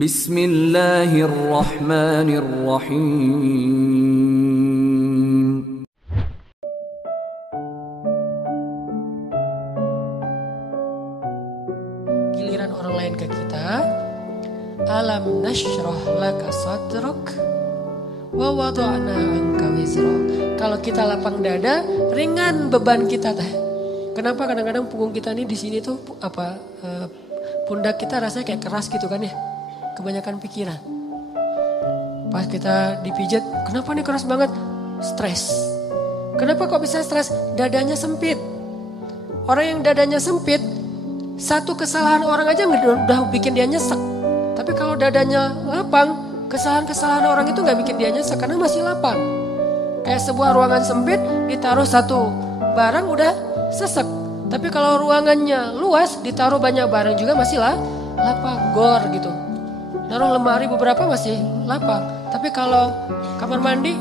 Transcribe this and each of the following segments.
Bismillahirrahmanirrahim. Giliran orang lain ke kita, alam nashrah laka sadrak wa wada'na anka wizrak. Kalau kita lapang dada, ringan beban kita teh. Kenapa kadang-kadang punggung kita nih di sini tuh pundak kita rasanya kayak keras gitu kan ya? Kebanyakan pikiran. Pas kita dipijat, kenapa nih keras banget? Stres. Kenapa kok bisa stres? Dadanya sempit. Orang yang dadanya sempit, satu kesalahan orang aja udah bikin dia nyesek. Tapi kalau dadanya lapang, kesalahan-kesalahan orang itu gak bikin dia nyesek karena masih lapang. Kayak sebuah ruangan sempit, ditaruh satu barang udah sesek. Tapi kalau ruangannya luas, ditaruh banyak barang juga masih lapang, gor gitu. Naruh lemari beberapa masih lapang. Tapi kalau kamar mandi,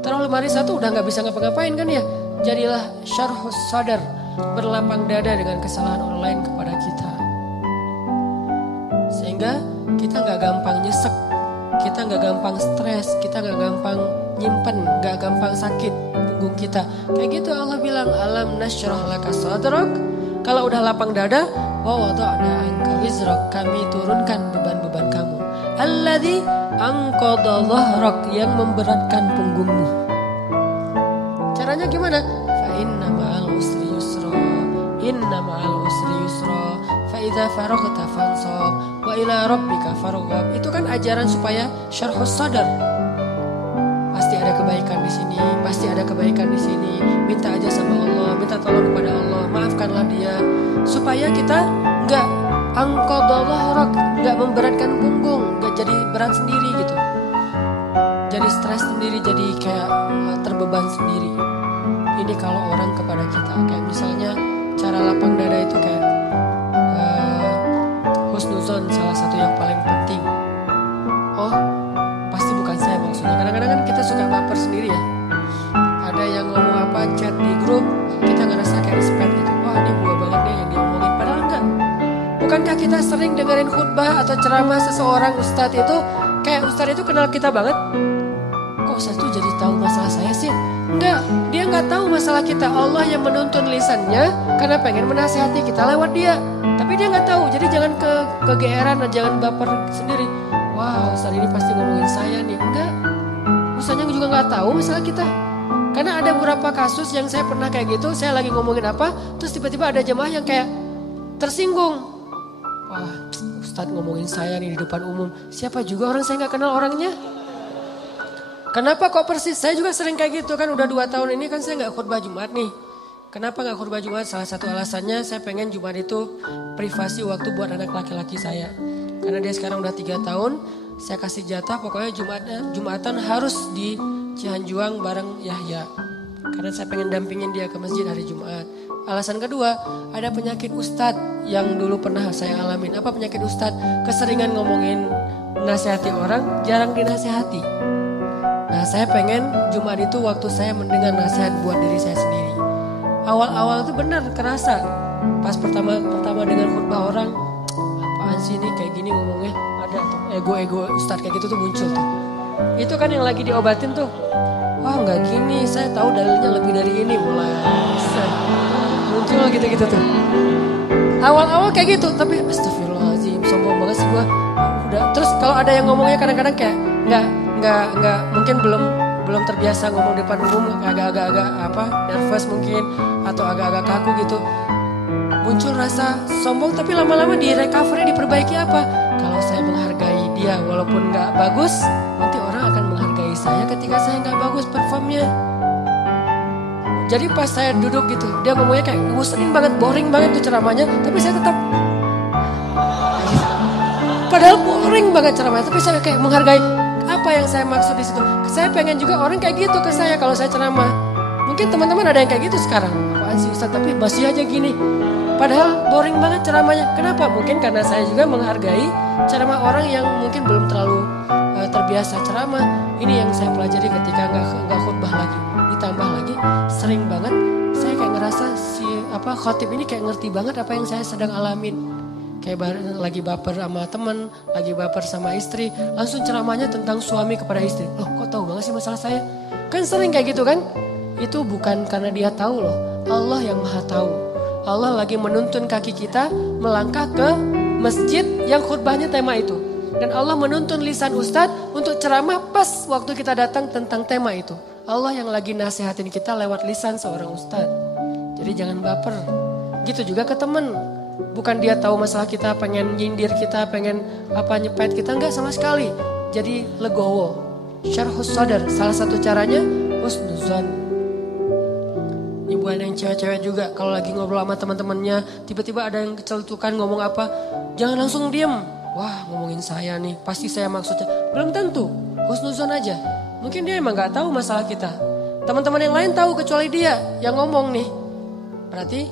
taruh lemari satu udah gak bisa ngapa-ngapain kan ya. Jadilah syarhus sadar, berlapang dada dengan kesalahan orang lain kepada kita. Sehingga kita gak gampang nyesek, kita gak gampang stres, kita gak gampang nyimpen, gak gampang sakit punggung kita. Kayak gitu Allah bilang, alam nashrah laka sadrak. Kalau udah lapang dada, wa wada'na anka wizrak, kami turunkan beban-beban kamu. Alladzi anqadha dhahrak, yang memberatkan punggungmu. Caranya gimana? Fa inna ma'al usri yusra, inna ma'al usri yusra, fa idza faraghta fansab wa ila rabbika farghab. Itu kan ajaran supaya syarhus sadar. Pasti ada kebaikan di sini, pasti ada kebaikan di sini. Minta aja sama Allah, minta tolong kepada Allah, maafkanlah dia, supaya kita nggak angkodolorok, nggak memberatkan punggung, nggak jadi berat sendiri gitu. Jadi stres sendiri, jadi kayak terbeban sendiri. Ini kalau orang kepada kita, kayak misalnya cara lapang dada itu kayak husnuzon, salah satu yang paling penting. Oh, pasti bukan saya maksudnya. Kadang-kadang kan kita suka baper sendiri ya. Ada yang ngomong apa, chat di grup, kita ngerasa kayak respect gitu. Wah, ini gua banget deh yang diomongin. Padahal enggak. Bukankah kita sering dengerin khutbah atau ceramah seseorang ustadz itu, kayak ustadz itu kenal kita banget? Kok ustadz itu jadi tahu masalah saya sih? Enggak, dia nggak tahu masalah kita. Allah yang menuntun lisannya karena pengen menasihati kita lewat dia. Tapi dia nggak tahu, jadi jangan kegeeran, jangan baper sendiri. Wah, ustadz ini pasti ngomongin saya nih. Enggak, ustadznya juga nggak tahu masalah kita. Karena ada beberapa kasus yang saya pernah kayak gitu, saya lagi ngomongin apa, terus tiba-tiba ada jemaah yang kayak tersinggung. Wah, ustadz ngomongin saya nih di depan umum. Siapa juga orang saya nggak kenal orangnya. Kenapa kok persis? Saya juga sering kayak gitu kan, udah 2 tahun ini kan saya nggak khutbah Jumat nih. Kenapa nggak khutbah Jumat? Salah satu alasannya saya pengen Jumat itu privasi waktu buat anak laki-laki saya. Karena dia sekarang udah 3 tahun, saya kasih jatah pokoknya Jumatan harus di Cihanjuang bareng Yahya. Karena saya pengen dampingin dia ke masjid hari Jumat. Alasan kedua, ada penyakit ustadz yang dulu pernah saya alamin. Apa penyakit ustadz? Keseringan ngomongin nasihati orang, jarang dinasihati. Nah, saya pengen Jumat itu waktu saya mendengar nasihat buat diri saya sendiri. Awal-awal itu benar kerasa. Pas pertama dengar khutbah orang, apaan sih ini kayak gini ngomongnya, ada tuh ego ustadz kayak gitu tuh muncul tuh. Itu kan yang lagi diobatin tuh. Wah, nggak gini, saya tahu dalilnya lebih dari ini, mulai muncul gitu-gitu tuh. Awal-awal kayak gitu, tapi astagfirullahaladzim, sombong banget sih gua. Udah, terus kalau ada yang ngomongnya kadang-kadang kayak nggak mungkin belum terbiasa ngomong depan umum, agak-agak nervous mungkin atau agak-agak kaku gitu. Muncul rasa sombong, tapi lama-lama di recovery, diperbaiki apa? Kalau saya menghargai dia walaupun nggak bagus, nanti orang akan menghargai saya ketika saya nggak bagus performnya. Jadi pas saya duduk gitu, dia ngomongnya kayak nguselin banget, boring banget tuh ceramahnya, tapi saya tetap padahal boring banget ceramahnya, tapi saya kayak menghargai. Apa yang saya maksud di situ? Saya pengen juga orang kayak gitu ke saya kalau saya ceramah. Mungkin teman-teman ada yang kayak gitu sekarang. Apaan sih Ustaz, tapi masih aja gini. Padahal boring banget ceramahnya. Kenapa? Mungkin karena saya juga menghargai ceramah orang yang mungkin belum terlalu terbiasa ceramah. Ini yang saya pelajari ketika nggak khutbah lagi. Ditambah lagi sering banget saya kayak ngerasa si khotib ini kayak ngerti banget apa yang saya sedang alamin. Kayak lagi baper sama teman, lagi baper sama istri, langsung ceramahnya tentang suami kepada istri. Loh, kok tahu banget sih masalah saya? Kan sering kayak gitu kan? Itu bukan karena dia tahu loh, Allah yang maha tahu. Allah lagi menuntun kaki kita melangkah ke masjid yang khutbahnya tema itu. Dan Allah menuntun lisan ustadz untuk ceramah pas waktu kita datang tentang tema itu. Allah yang lagi nasihatin kita lewat lisan seorang ustadz. Jadi jangan baper. Gitu juga ke temen. Bukan dia tahu masalah kita, pengen nyindir kita, pengen nyepet kita. Enggak sama sekali. Jadi legowo. Syarhus sadar. Salah satu caranya husnuzan. Ibu ada yang cewek-cewek juga. Kalau lagi ngobrol sama teman-temannya, tiba-tiba ada yang kecelutukan ngomong apa. Jangan langsung diem. Wah, ngomongin saya nih, pasti saya maksudnya. Belum tentu, husnuzon aja. Mungkin dia emang gak tahu masalah kita. Teman-teman yang lain tahu kecuali dia yang ngomong nih. Berarti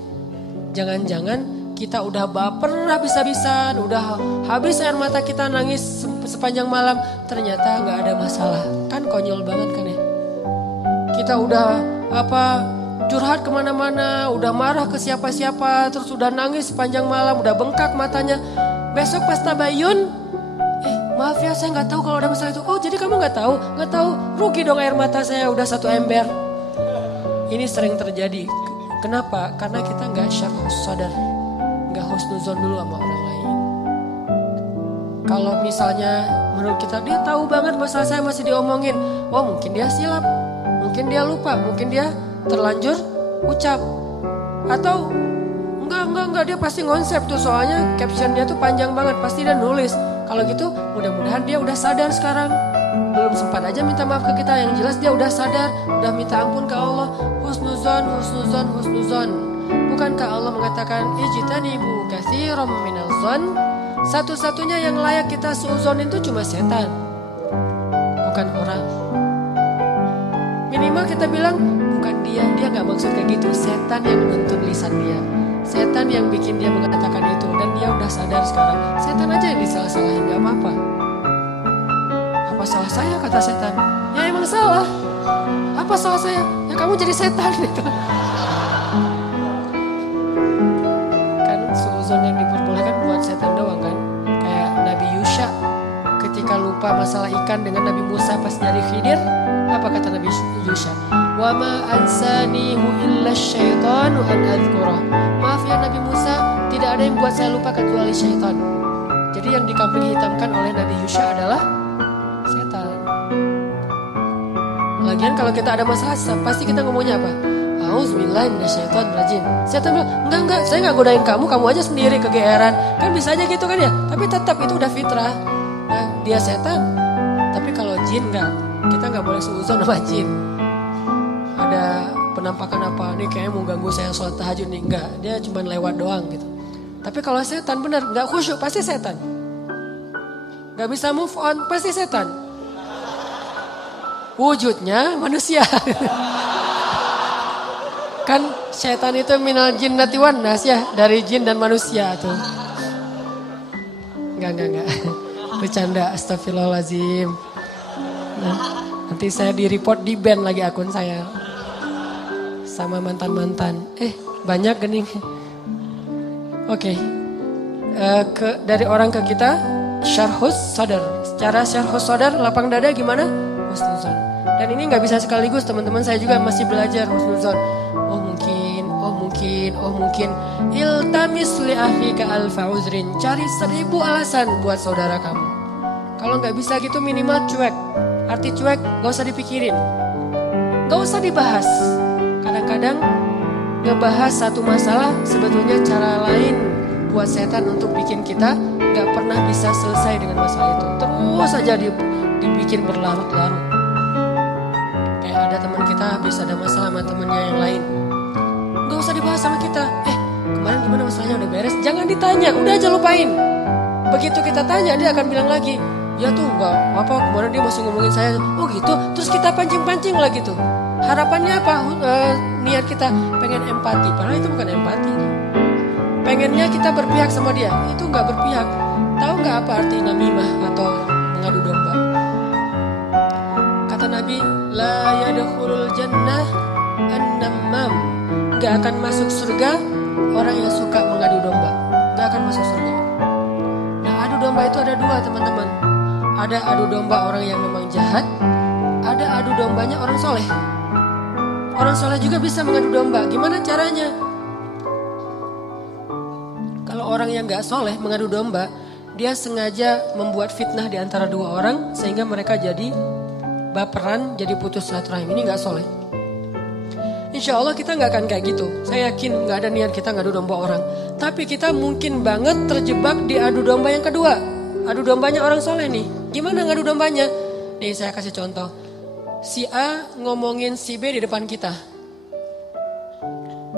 jangan-jangan kita udah baper habis-habisan, udah habis air mata kita nangis sepanjang malam. Ternyata gak ada masalah. Kan konyol banget kan ya. Kita udah curhat kemana-mana, udah marah ke siapa-siapa, terus udah nangis sepanjang malam, udah bengkak matanya. Besok pas tabayun, maaf ya saya nggak tahu kalau ada masalah itu. Oh jadi kamu nggak tahu? Nggak tahu, rugi dong air mata saya udah 1 ember. Ini sering terjadi. Kenapa? Karena kita nggak syarhus sadar, nggak husnuzon dulu sama orang lain. Kalau misalnya menurut kita dia tahu banget masalah saya masih diomongin, oh mungkin dia silap, mungkin dia lupa, mungkin dia terlanjur ucap, atau enggak dia pasti ngonsep tuh, soalnya captionnya tuh panjang banget, pasti dia nulis. Kalau gitu mudah-mudahan dia udah sadar sekarang. Belum sempat aja minta maaf ke kita, yang jelas dia udah sadar, udah minta ampun ke Allah. Husnuzon, husnuzon, husnuzon. Bukankah Allah mengatakan ijtanibu katsiran minaz zon? Satu-satunya yang layak kita suuzon itu cuma setan, bukan orang. Minimal kita bilang bukan dia gak maksud kayak gitu. Setan yang menuntun lisan dia, setan yang bikin dia mengatakan itu. Dan dia udah sadar sekarang. Setan aja yang disalah-salahin, gak apa-apa. Apa salah saya kata setan? Ya emang salah. Apa salah saya? Ya kamu jadi setan gitu. Kan suuzon yang diperbolehkan buat setan doang kan. Kayak Nabi Yusha ketika lupa masalah ikan dengan Nabi Musa pas nyari Khidir. Apa kata Nabi Yusha? Wa ma ansanihu illa syaitanu an adzkurah. Maaf ya Nabi Musa, tidak ada yang buat saya lupa kecuali syaitan. Jadi yang dikambing hitamkan oleh Nabi Yusha adalah setan. Lagian kalau kita ada masalah, pasti kita ngomongnya apa? Auzubillahi minasyaitonirrajim. Setan bilang, enggak, saya enggak godain kamu aja sendiri kegeeran. Kan bisa aja gitu kan ya, tapi tetap itu udah fitrah. Nah, dia setan. Tapi kalau jin enggak. Kita nggak boleh suuzon sama jin. Ada penampakan apa nih kayaknya mau ganggu saya sholat tahajud nih. Enggak, dia cuma lewat doang gitu. Tapi kalau setan bener nggak khusyuk pasti setan. Nggak bisa move on pasti setan. Wujudnya manusia. Kan setan itu minal jinnati wan nas ya, dari jin dan manusia tuh. Enggak. Bercanda, astagfirullahaladzim. Nah, nanti saya di-report, di-ban lagi akun saya. Sama mantan-mantan. Banyak gening. Oke. Dari orang ke kita, syarhus sadar. Secara syarhus sadar, lapang dada gimana? Husnuzon. Dan ini gak bisa sekaligus, teman-teman saya juga masih belajar husnuzon. Oh mungkin. Iltamis li akhika alfa uzrin. Cari 1000 alasan buat saudara kamu. Kalau gak bisa gitu minimal cuek. Arti cuek gak usah dipikirin, gak usah dibahas. Kadang-kadang ngebahas satu masalah sebetulnya cara lain buat setan untuk bikin kita gak pernah bisa selesai dengan masalah itu. Terus saja dibikin berlarut-larut. Kayak ada teman kita habis ada masalah sama temannya yang lain, gak usah dibahas sama kita. Kemarin gimana masalahnya, udah beres? Jangan ditanya, udah aja lupain. Begitu kita tanya dia akan bilang lagi, ya tuh enggak apa, kemarin dia masih ngomongin saya. Oh gitu, terus kita pancing-pancing lagi tuh. Harapannya apa? Niat kita pengen empati, padahal itu bukan empati. Pengennya kita berpihak sama dia, itu enggak berpihak. Tahu enggak apa arti namimah atau mengadu domba? Kata Nabi, la yadkhulul jannah an-nammam. Enggak akan masuk surga orang yang suka mengadu domba. Enggak akan masuk surga. domba itu ada dua teman-teman. Ada adu domba orang yang memang jahat, ada adu dombanya orang soleh. Orang soleh juga bisa mengadu domba. Gimana caranya? Kalau orang yang gak soleh mengadu domba, dia sengaja membuat fitnah di antara dua orang sehingga mereka jadi baperan, jadi putus silaturahim. Ini gak soleh. Insya Allah kita gak akan kayak gitu. Saya yakin gak ada niat kita ngadu domba orang. Tapi kita mungkin banget terjebak di adu domba yang kedua. Adu dombanya orang soleh nih. Gimana ngadu dombanya? Nih saya kasih contoh. Si A ngomongin si B di depan kita.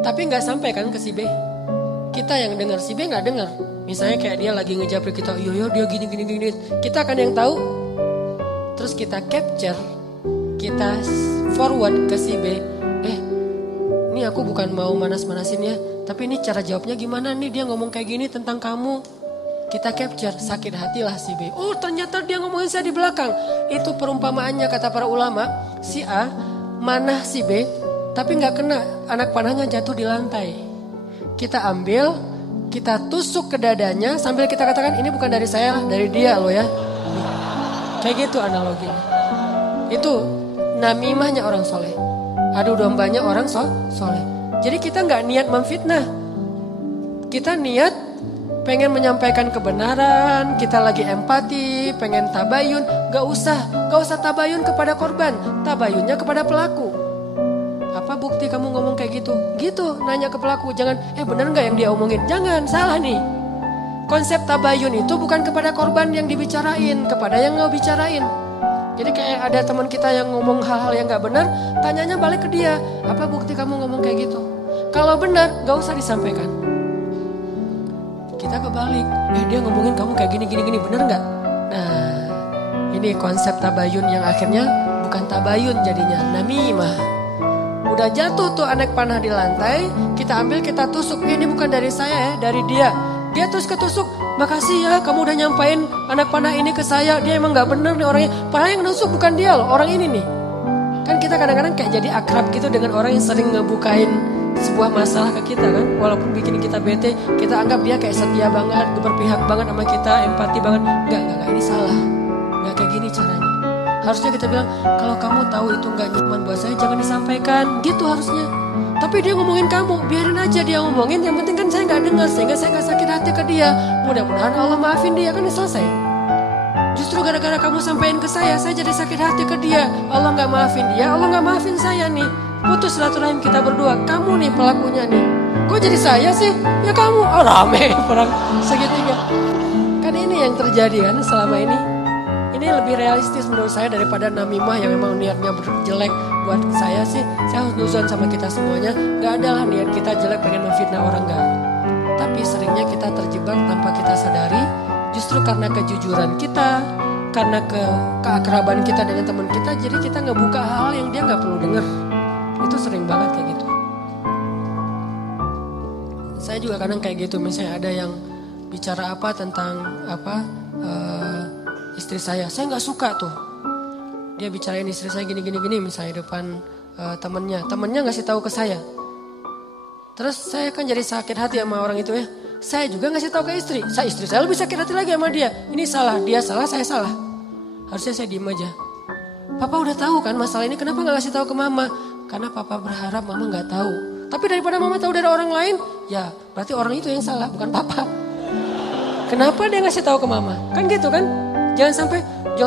Tapi gak sampai kan ke si B. Kita yang dengar, si B gak dengar. Misalnya kayak dia lagi ngejapri kita. Yo dia gini. Kita kan yang tahu. Terus kita capture. Kita forward ke si B. Ini aku bukan mau manas-manasin ya. Tapi ini cara jawabnya gimana nih. Dia ngomong kayak gini tentang kamu. Kita capture, sakit hatilah si B. Oh ternyata dia ngomongin saya di belakang. Itu perumpamaannya kata para ulama. Si A manah si B. Tapi gak kena, anak panahnya jatuh di lantai. Kita ambil, kita tusuk ke dadanya. Sambil kita katakan ini bukan dari saya, dari dia loh ya. Kayak gitu analoginya. Itu namimahnya orang soleh. Adu dombanya orang soleh. Jadi kita gak niat memfitnah. Kita niat pengen menyampaikan kebenaran, kita lagi empati, pengen tabayun. Gak usah tabayun kepada korban, tabayunnya kepada pelaku. Apa bukti kamu ngomong kayak gitu? Gitu, nanya ke pelaku. Jangan, benar gak yang dia omongin? Jangan, salah nih. Konsep tabayun itu bukan kepada korban yang dibicarain, kepada yang gak bicarain. Jadi kayak ada teman kita yang ngomong hal-hal yang gak benar, tanyanya balik ke dia. Apa bukti kamu ngomong kayak gitu? Kalau benar, gak usah disampaikan. Kita kebalik, dia ngomongin kamu kayak gini, bener gak? Nah, ini konsep tabayun yang akhirnya bukan tabayun jadinya, namimah. Udah jatuh tuh anak panah di lantai, kita ambil, kita tusuk. Ini bukan dari saya ya, dari dia. Dia terus ketusuk, makasih ya kamu udah nyampain anak panah ini ke saya. Dia emang gak bener nih orangnya. Padahal yang nusuk bukan dia loh, orang ini nih. Kan kita kadang-kadang kayak jadi akrab gitu dengan orang yang sering ngebukain sebuah masalah ke kita kan. Walaupun bikin kita bete, kita anggap dia kayak setia banget, berpihak banget sama kita, empati banget. Enggak, ini salah. Enggak kayak gini caranya. Harusnya kita bilang, kalau kamu tahu itu enggak nyaman buat saya, jangan disampaikan. Gitu harusnya. Tapi dia ngomongin kamu, biarin aja dia ngomongin. Yang penting kan saya enggak dengar, sehingga saya enggak sakit hati ke dia. Mudah-mudahan Allah maafin dia, kan selesai. Justru gara-gara kamu sampaikan ke saya jadi sakit hati ke dia. Allah enggak maafin dia, Allah enggak maafin saya nih. Putus silaturahim kita berdua. Kamu nih pelakunya nih. Kok jadi saya sih? Ya kamu. Oh rame perang segitiga. Kan ini yang terjadi kan selama ini. Ini lebih realistis menurut saya daripada namimah yang memang niatnya jelek. Buat saya sih, saya harus nuzon sama kita semuanya. Gak ada lah niat kita jelek pengen memfitnah orang, gak. Tapi seringnya kita terjebak tanpa kita sadari. Justru karena kejujuran kita, karena keakraban kita dengan teman kita, jadi kita ngebuka hal yang dia gak perlu denger. Itu sering banget kayak gitu. Saya juga kadang kayak gitu. Misalnya ada yang bicara apa tentang istri saya nggak suka tuh. Dia bicarain istri saya gini misalnya depan temennya ngasih tahu ke saya. Terus saya kan jadi sakit hati sama orang itu ya. Saya juga ngasih tahu ke istri. Istri saya lebih sakit hati lagi sama dia. Ini salah, dia salah, saya salah. Harusnya saya diem aja. Papa udah tahu kan masalah ini, kenapa nggak kasih tahu ke mama? Karena papa berharap mama gak tahu. Tapi daripada mama tahu dari orang lain, ya berarti orang itu yang salah, bukan papa. Kenapa dia ngasih tahu ke mama? Kan gitu kan? Jangan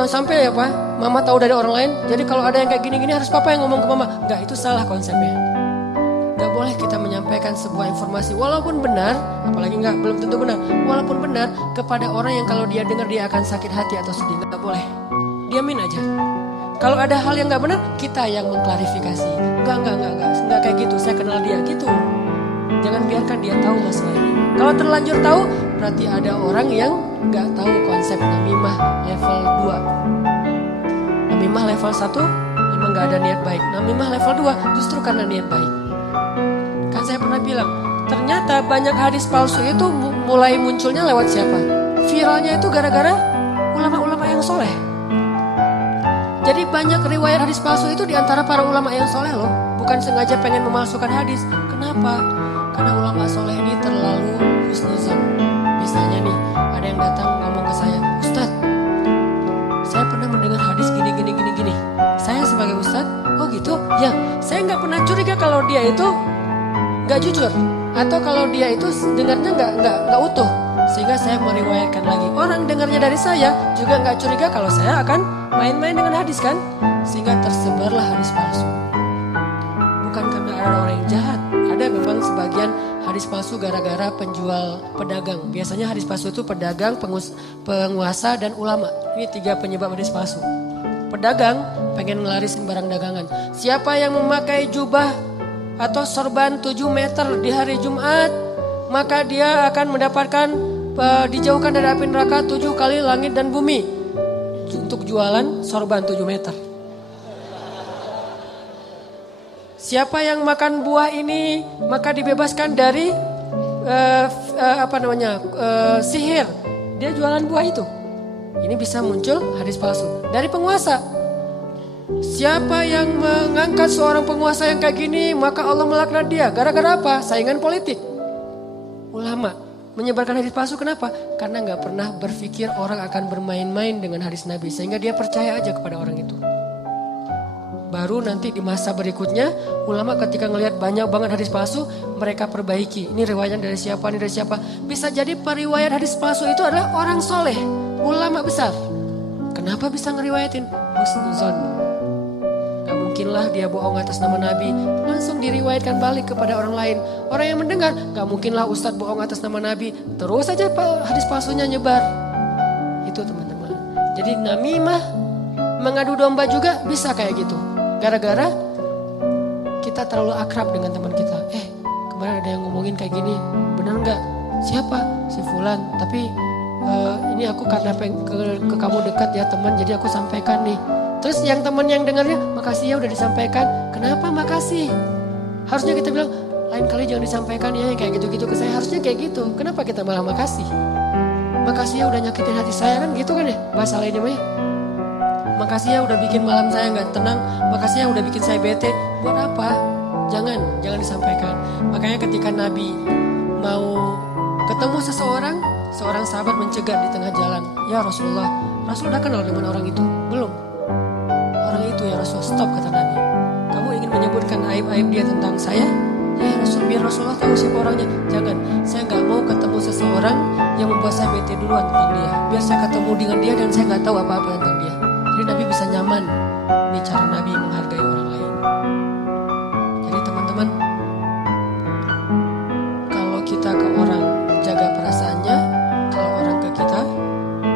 sampai ya Pak, mama tahu dari orang lain. Jadi kalau ada yang kayak gini-gini harus papa yang ngomong ke mama. Enggak, itu salah konsepnya. Gak boleh kita menyampaikan sebuah informasi walaupun benar, apalagi belum tentu benar. Walaupun benar kepada orang yang kalau dia dengar dia akan sakit hati atau sedih. Gak boleh. Diamin aja. Kalau ada hal yang gak benar, kita yang mengklarifikasi. Enggak kayak gitu, saya kenal dia gitu. Jangan biarkan dia tahu masalah ini. Kalau terlanjur tahu, berarti ada orang yang gak tahu konsep namimah level 2. Namimah level 1, memang gak ada niat baik. Namimah level 2, justru karena niat baik. Kan saya pernah bilang, ternyata banyak hadis palsu itu mulai munculnya lewat siapa? Viralnya itu gara-gara ulama-ulama yang soleh. Jadi banyak riwayat hadis palsu itu diantara para ulama yang soleh loh. Bukan sengaja pengen memalsukan hadis. Kenapa? Karena ulama soleh ini terlalu husnuzon. Misalnya nih, ada yang yang datang ngomong ke saya, Ustadz, saya pernah mendengar hadis gini. Saya sebagai Ustadz, oh gitu? Ya, saya nggak pernah curiga kalau dia itu nggak jujur. Atau kalau dia itu dengarnya nggak utuh. Sehingga saya meriwayatkan lagi. Orang dengarnya dari saya juga nggak curiga kalau saya akan main-main dengan hadis kan. Sehingga tersebarlah hadis palsu. Bukan karena ada orang yang jahat. Ada memang sebagian hadis palsu gara-gara penjual pedagang. Biasanya hadis palsu itu pedagang, penguasa, dan ulama. Ini 3 penyebab hadis palsu. Pedagang pengen ngelarisin barang dagangan. Siapa yang memakai jubah atau sorban 7 meter di hari Jumat, maka dia akan mendapatkan dijauhkan dari api neraka 7 kali langit dan bumi. Untuk jualan sorban 7 meter. Siapa yang makan buah ini, maka dibebaskan dari sihir. Dia jualan buah itu. Ini bisa muncul hadis palsu dari penguasa. Siapa yang mengangkat seorang penguasa yang kayak gini, maka Allah melaknat dia. Gara-gara apa? Saingan politik. Ulama menyebarkan hadis palsu, kenapa? Karena gak pernah berpikir orang akan bermain-main dengan hadis Nabi. Sehingga dia percaya aja kepada orang itu. Baru nanti di masa berikutnya, ulama ketika ngelihat banyak banget hadis palsu, mereka perbaiki. Ini riwayat dari siapa, ini dari siapa. Bisa jadi periwayat hadis palsu itu adalah orang soleh, ulama besar. Kenapa bisa ngeriwayatin? Husnuzon. Gak mungkinlah dia bohong atas nama Nabi. Langsung diriwayatkan balik kepada orang lain. Orang yang mendengar, gak mungkinlah Ustadz bohong atas nama Nabi. Terus saja hadis palsunya nyebar. Itu teman-teman. Jadi namimah, mengadu domba juga bisa kayak gitu. Gara-gara kita terlalu akrab dengan teman kita. Kemarin ada yang ngomongin kayak gini, benar nggak? Siapa? Si Fulan. Tapi ini aku karena ke kamu dekat ya teman, jadi aku sampaikan nih. Terus yang teman yang dengarnya, makasih ya udah disampaikan. Kenapa makasih? Harusnya kita bilang, lain kali jangan disampaikan ya kayak gitu-gitu ke saya. Harusnya kayak gitu. Kenapa kita malah makasih? Makasih ya udah nyakitin hati saya kan gitu kan ya bahasa lainnya mah ya. Makasih ya udah bikin malam saya nggak tenang. Makasih ya udah bikin saya bete. Buat apa? Jangan disampaikan. Makanya ketika Nabi mau ketemu seorang sahabat mencegat di tengah jalan. Ya Rasulullah, Rasul udah kenal dengan orang itu? Belum. Orang itu ya Rasul, stop kata Nabi. Kamu ingin menyebutkan aib-aib dia tentang saya? Ya Rasul, biar Rasulullah tahu siapa orangnya. Jangan, saya nggak mau ketemu seseorang yang membuat saya bete duluan tentang dia. Biar saya ketemu dengan dia dan saya nggak tahu apa-apa tentang dia. Jadi Nabi bisa nyaman. Ini cara Nabi menghargai orang lain. Jadi teman-teman, kalau kita ke orang jaga perasaannya, kalau orang ke kita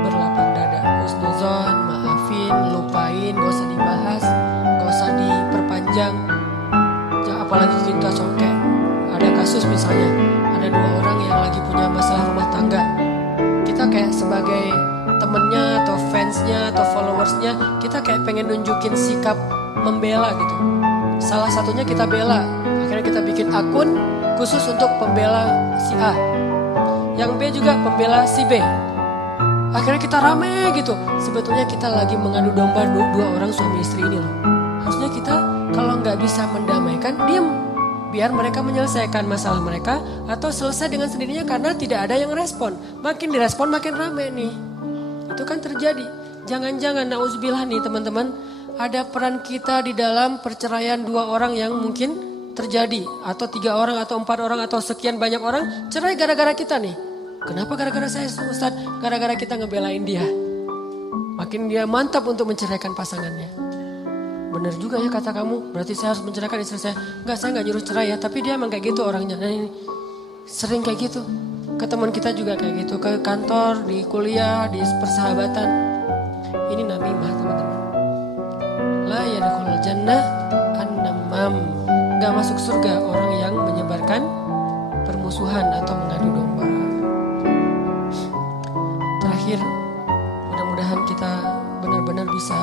berlapang dada. Husnuzon, maafin, lupain, gak usah dibahas, gak usah diperpanjang. Apalagi kita kayak ada kasus misalnya, ada 2 orang yang lagi punya masalah rumah tangga. Kita kayak sebagai temennya atau fansnya atau followersnya, kita kayak pengen nunjukin sikap membela gitu. Salah satunya kita bela, akhirnya kita bikin akun khusus untuk pembela si A. Yang B juga pembela si B. Akhirnya kita rame gitu. Sebetulnya kita lagi mengadu domba 2 orang suami istri ini loh. Harusnya kita kalau nggak bisa mendamaikan, diam. Biar mereka menyelesaikan masalah mereka atau selesai dengan sendirinya karena tidak ada yang respon. Makin direspon makin rame nih. Itu kan terjadi. Jangan-jangan nauzubillah nih teman-teman, ada peran kita di dalam perceraian 2 orang yang mungkin terjadi. Atau 3 orang atau 4 orang atau sekian banyak orang cerai gara-gara kita nih. Kenapa gara-gara saya Ustaz? Gara-gara kita ngebelain dia. Makin dia mantap untuk menceraikan pasangannya. Bener juga ya kata kamu, berarti saya harus menceraikan istri saya. Enggak, saya gak nyuruh cerai ya, tapi dia emang kayak gitu orangnya. Nah ini sering kayak gitu. Ke teman kita juga kayak gitu, ke kantor, di kuliah, di persahabatan. Ini namimah teman-teman. La yadkhulul jannah an-namam. Gak masuk surga orang yang menyebarkan permusuhan atau mengadu domba. Terakhir, mudah-mudahan kita benar-benar bisa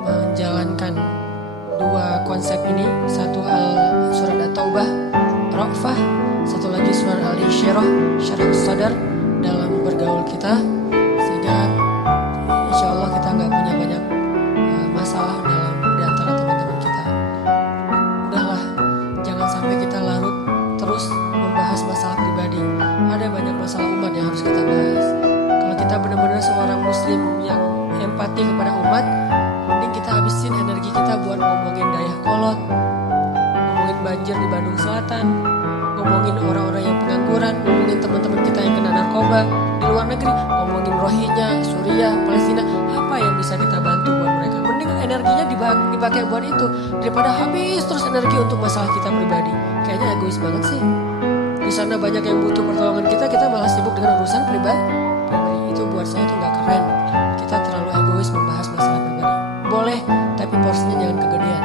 menjalankan 2 konsep ini. Satu surat At-Taubah, Ra'fah. Satu lagi surat Al-Insyirah, Syarh Sadar dalam bergaul kita. Sehingga insya Allah kita gak punya banyak masalah di antara teman-teman kita. Udahlah, jangan sampai kita larut terus membahas masalah pribadi. Ada banyak masalah umat yang harus kita bahas. seorang muslim yang empati kepada umat, mending kita habisin energi kita buat ngomongin Dayakolot, ngomongin banjir di Bandung Selatan, ngomongin orang-orang yang pengangguran, ngomongin teman-teman kita yang kena narkoba di luar negeri, ngomongin Rohingya, Suriah, Palestina. Apa yang bisa kita bantu buat mereka? Mending energinya dipakai buat itu daripada habis terus energi untuk masalah kita pribadi. Kayaknya egois banget sih. Di sana banyak yang butuh pertolongan kita malah sibuk dengan urusan pribadi. Itu buat saya tuh nggak keren. Kita terlalu egois membahas masalah pribadi. Boleh, tapi porsinya jangan kegedean.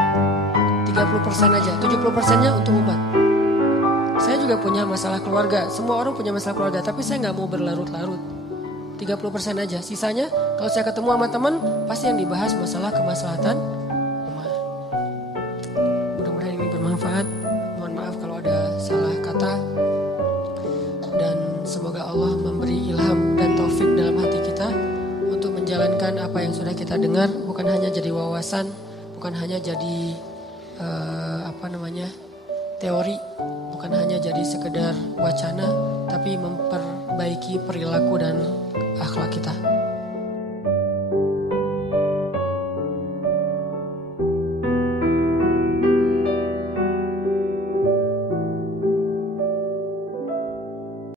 30% aja, 70%-nya untuk umat. Saya juga punya masalah keluarga. Semua orang punya masalah keluarga, tapi saya nggak mau berlarut-larut. 30% aja. Sisanya kalau saya ketemu sama teman, pasti yang dibahas masalah kemaslahatan umat. Mudah-mudahan ini bermanfaat. Mohon maaf kalau ada salah kata. Dan semoga Allah memberi ilham dan taufik dalam hati kita untuk menjalankan apa yang sudah kita dengar, bukan hanya jadi wawasan, bukan hanya jadi teori, bukan hanya jadi sekedar wacana, tapi memperbaiki perilaku dan akhlak kita.